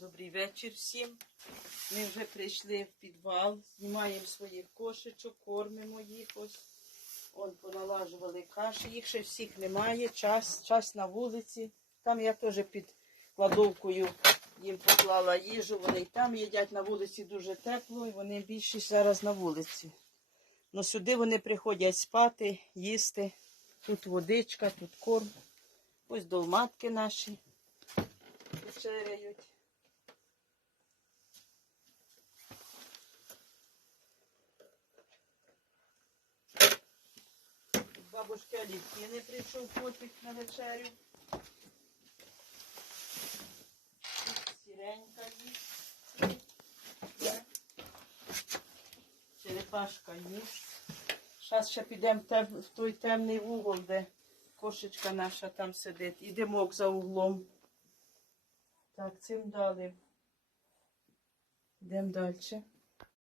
Добрий вечір всім. Ми вже прийшли в підвал, знімаємо своїх кошечок, кормимо їх ось. Он поналажували каші, їх ще всіх немає, час, час на вулиці. Там я теж під кладовкою їм поклала їжу, вони й там їдять на вулиці дуже тепло, і вони більшість зараз на вулиці. Ну сюди вони приходять спати, їсти. Тут водичка, тут корм. Ось долматки наші вечеряють. Від Бабушки Алівки прийшов котик на вечерю. Сіренька їсть. Черепашка їсть. Зараз ще підемо в той темний угол, де кошечка наша там сидить. І димок за углом. Так, цим далі. Йдемо далі.